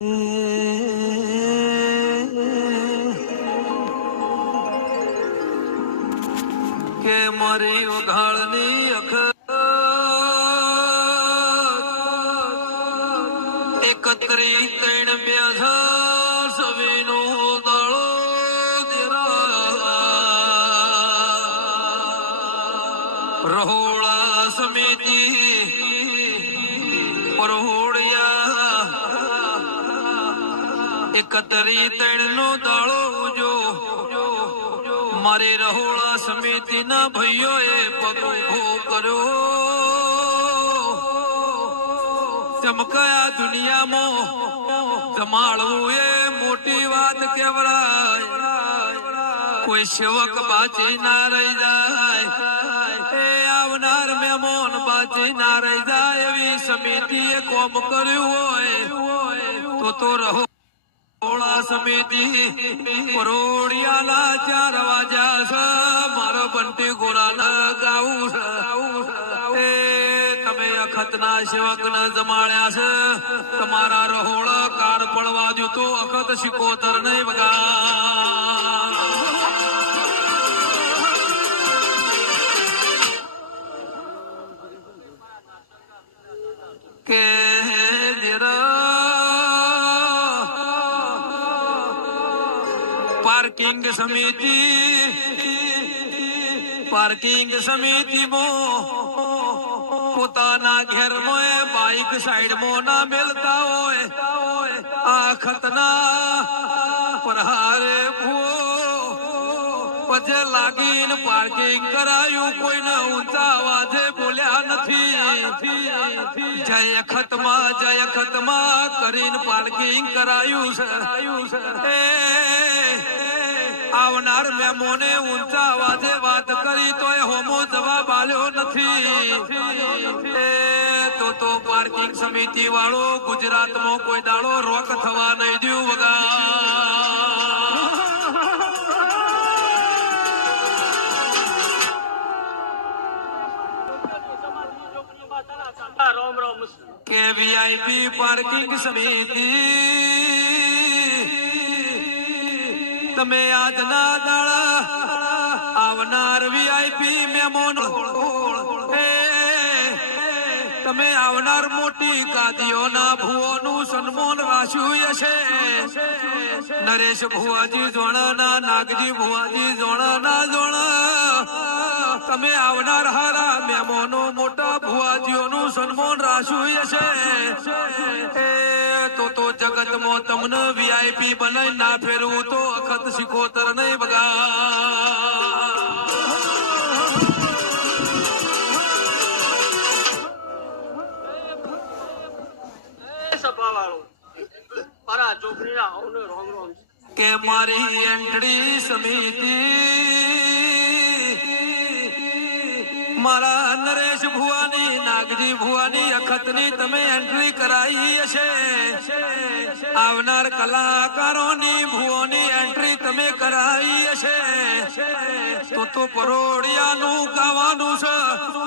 કે મારી ઉઘાળની અખ 31/3/2000 દાળો રહોળા સમિતિ પરહોળિયા 31/3 દાળો ઉજો મારે રહોળા સમિતિના ભાઈઓએ પગ ઉભો કર્યો. ચમકયા દુનિયામાં જમાડવું એ મોટી વાત કેવડાય. કોઈ સેવક બાચી ના રહી જાય, એ આવનાર મહેમાન બાચી ના રહી જાય એવી સમિતિએ કોમ કર્યું હોય તો રહો સમિતિ પરોડિયાના 4 વાગ્યા છે. મારો બંટી ગોળા ગાવું છે. તમે અખતના સેવક ને જમાડ્યા છે. તમારા રહોળ કાર પડવા દો તો અખત શિકોતર નહીં બગા. કે પાર્કિંગ સમિતિમાં પોતાના ઘેરમાં બાઇક સાઈડમાં ના મેલતા હોય. આ ખતના પ્રહારે પછી લાગીને પાર્કિંગ કરાયું. કોઈને ઊંચા અવાજે બોલ્યા નથી. જય ખતમાં કરીને પાર્કિંગ કરાયું છે. આવનાર મહેમાને ઊંચા અવાજે વાત કરી તો એ હોમો જવાબ આલ્યો નથી. તો પાર્કિંગ સમિતિ વાળો ગુજરાતમાં કોઈ દાડો રોક થવા નહીં દઉં વગા. કે વીઆઈપી પાર્કિંગ સમિતિ તમે આજના દાડા આવનાર વીઆઈપી મહેમાન તમે આવનાર મોટી ગાદીઓના ભુવોનું સન્માન રાખ્યું હશે. નરેશ ભુવાજી જોણા, નાગજી ભુવાજી જોણા તમે આવનાર હારા મહેમાનો મોટા ભુવાજીઓનું સન્માન રાખ્યું હશે. તો જગતમાં તમને વીઆઈપી બનાવી ના ફેરવું તો અખત શિકોતર નહીં બગા. કે મારી એન્ટ્રી સમિતિ મારા નરેશ ભુવાની, નાગજી ભુવાની અખતની તમે એન્ટ્રી કરાઈ હશે. આવનાર કલાકારોની ભુવોની એન્ટ્રી તમે કરાઈ હશે. તો પરોડિયાનું ગાવાનું છે.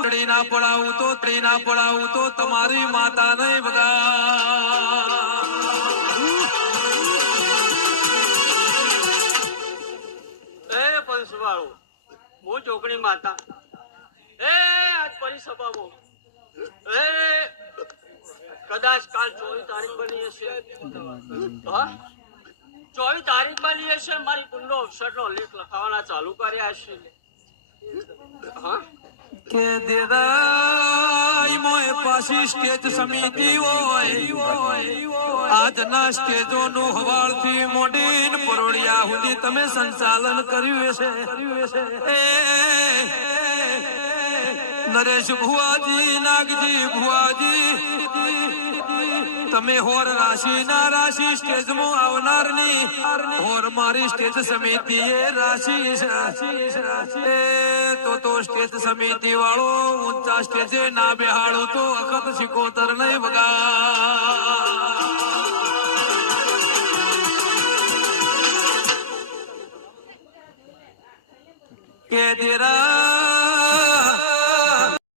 તડી ના પડાવું તો તમારી માતા નહીં બગા. હું ચોકડી માતા આજ પરિસભામાં કદાચ કાલ 24 તારીખ બની હશે. 24 તારીખ બની હશે. મારી કુંડો અક્ષરનો લેખ લખાવાના ચાલુ કર્યા હશે. કે દેરાઈ મોય પાછી સ્ટેજ સમિતિ હોય. આજના સ્ટેજોનું હવાળથી મોડીન પરોડિયા સુધી તમે સંચાલન કર્યું છે. નરેશ ભુવાજી, નાગજી ભુવાજી તમે હોર રાશિ ના રાશિ સ્ટેજમાં આવનારની હોર મારી સ્ટેજ સમિતિ એ રાશિ છે. તો સ્ટેજ સમિતિ વાળો ઊંચા સ્ટેજે ના બેહાડું તો અખત શિકોતર નહીં બગા.